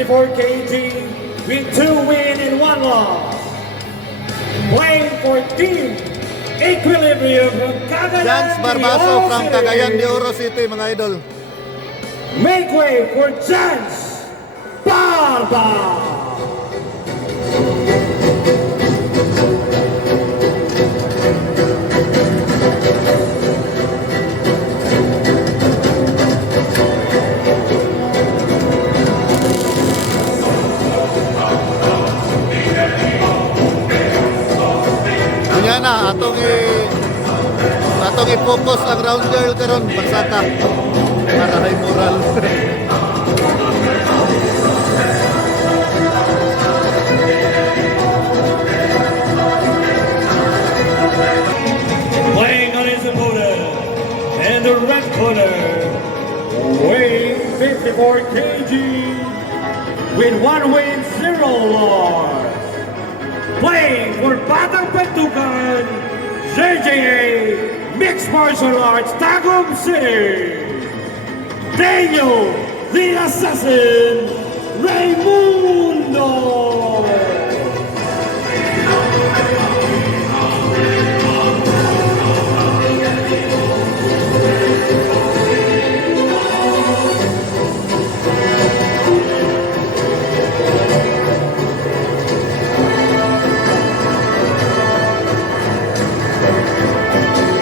54 kg with 2 wins and 1 loss. Playing for Team Equilibrium from Cagayan Jans Barbaso from Cagayan de Oro City, mga idol. Make way for Jans Barba. Kunya na, atong i-focus ang round girl karon pagsaka para may moral. Playing on his opponent, and the red corner, weighing 54 kg, with 1 win, 0 loss. Playing for Batang Pentukan, JJA Mixed Martial Arts, Tagum City, Daniel the Assassin Raimundo.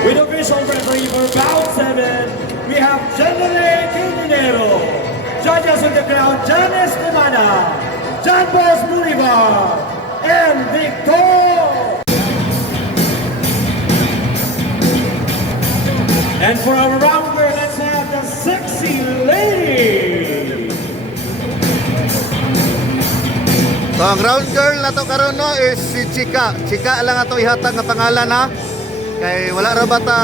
With official referee for bout 7, we have General Quintinero. Judges on the ground, John Escamana, John Bos Bolivar, and Victor. And for our rounder, let's have the sexy lady. So ang round girl na to karon no is si Chika. Chika lang ato ihatag nga pangalan ha. Kay wala ra ba ta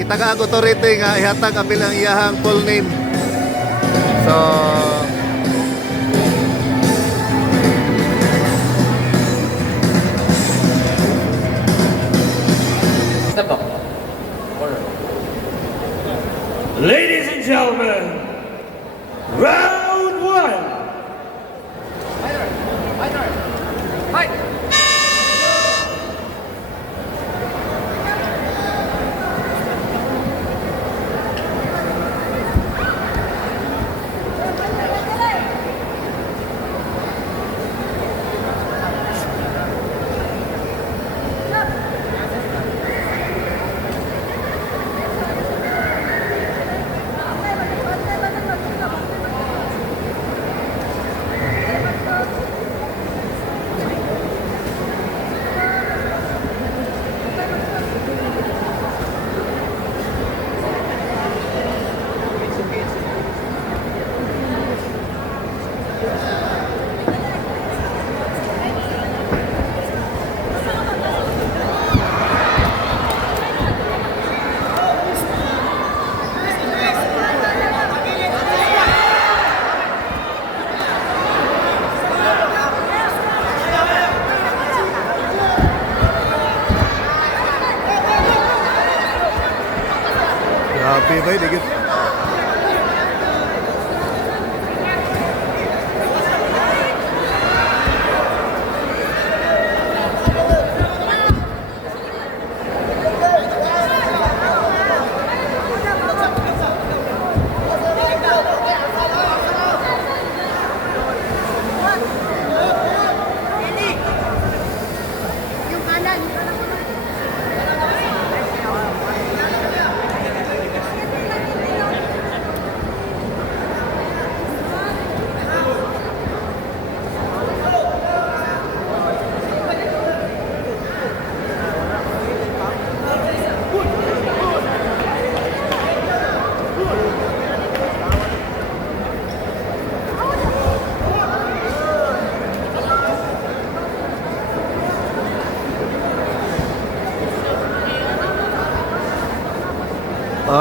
kita ka authority nga ihatag apil ang iyahang full name. So Ladies and gentlemen, round 1. grabe ba digit.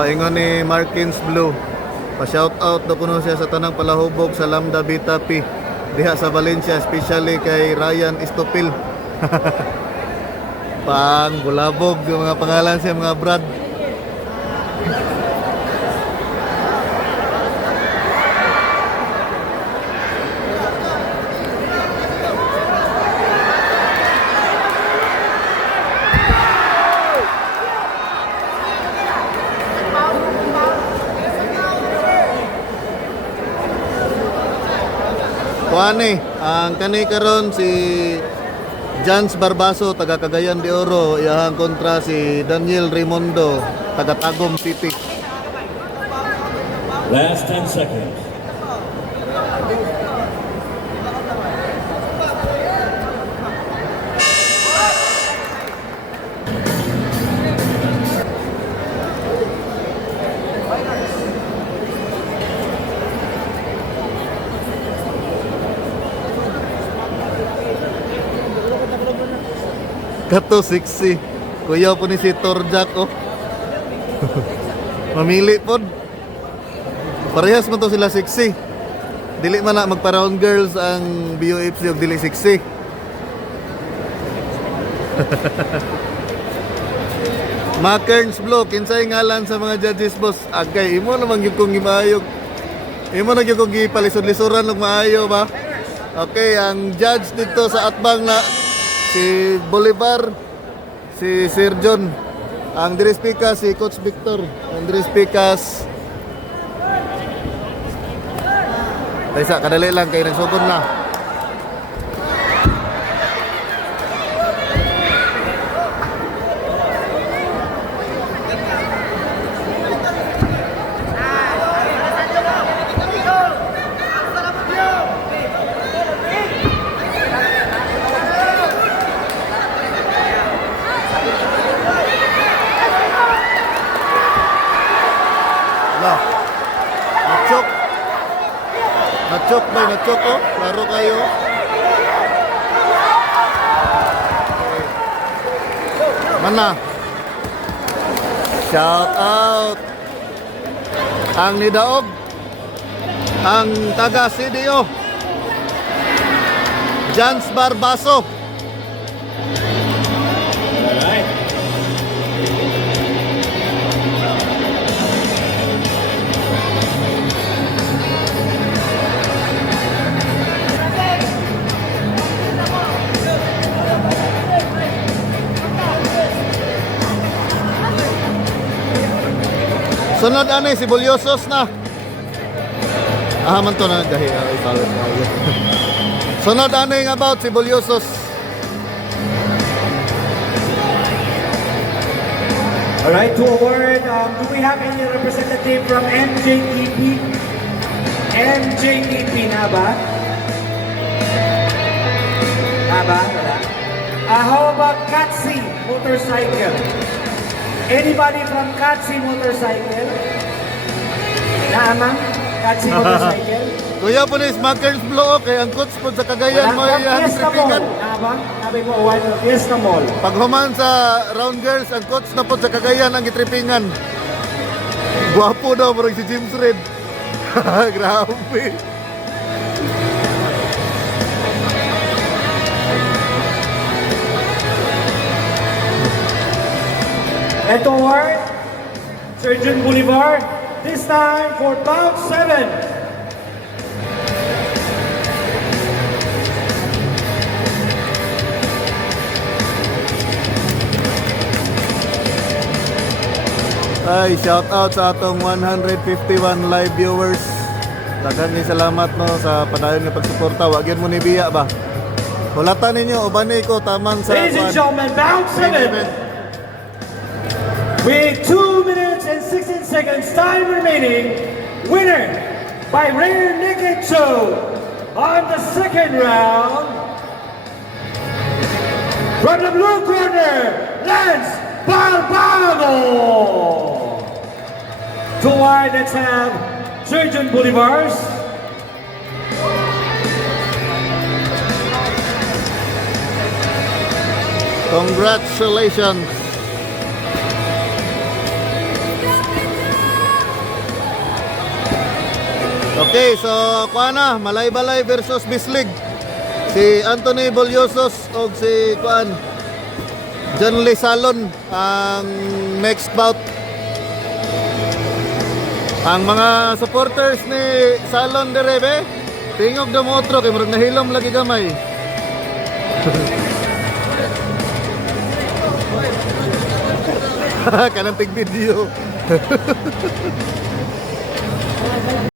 Ingon ni Markins Blue. Pa-shout out na puno siya sa tanang palahubog sa Lambda Beta P diha sa Valencia, especially kay Ryan Istopil. Pang bulabog yung mga pangalan siya, mga Brad. Kuani, ang kani karon si Jans Barbaso taga Cagayan de Oro, iyahang kontra si Daniel Raimundo taga Tagum City. Last 10 seconds. Kato sexy. Kuya po ni si Torjak oh. Mamili pod. Parehas man to sila sexy. Dili man na magpa-round girls ang BUFC ug dili sexy. Makerns Blue, kinsay ngalan sa mga judges boss? Agay, imo naman gyud kong gimayog. Imo na gyud kong gipalisod-lisuran og maayo ba? Okay, ang judge dito sa atbang na si Bolivar, si Sir John. Ang Dirispikas si Coach Victor. Ang Dirispikas Taysa, kadali lang kay nagsugod na. Lah. Nachok. Nachok ba? Nachok oh. Laro kayo. Mana? Shout out. Ang nidaog. Ang taga CDO. Jans Barbaso. Alright. Sunod ano si Bulyosos na. Man to na gahi ipawit tayo. Sunod ano yung about si Bulyosos. Alright, to award, do we have any representative from NJTP? NJTP na ba? Na ba? Wala. How about Katsi Motorcycle? Anybody from Katsi Motorcycle? Naamang? Katsi Motorcycle? Kuya po ni Smuckers Blue kay ang coach po sa Cagayan mo Wala. yan Fiesta Mall. tripingan. Naamang? Sabi mo, one of Fiesta Mall. Pag human sa round girls, ang coach na po sa Cagayan ang gitripingan. Guwapo daw parang si James Red. Grabe. And to award, Surgeon Bolivar, this time for bout 7. Ay, shout out sa atong 151 live viewers. Daghang ni salamat no sa padayon nga pagsuporta. Wag yun mo ni biya ba. Hulatan ninyo ubani ko tamang sa Ladies and gentlemen, bout 7. With 2 minutes and 16 seconds time remaining, winner by rear naked choke on the second round. From the blue corner, Lance Balbago. To wide, let's have Surgeon Bolivars. Congratulations. Okay, so kuha na, Malay-Balay versus Bislig. Si Anthony Bolyosos o si kuan John Lee Salon ang next bout. Ang mga supporters ni Salon Derebe, tingog na mo otro kay murag nahilom lagi gamay. Kanang tig video.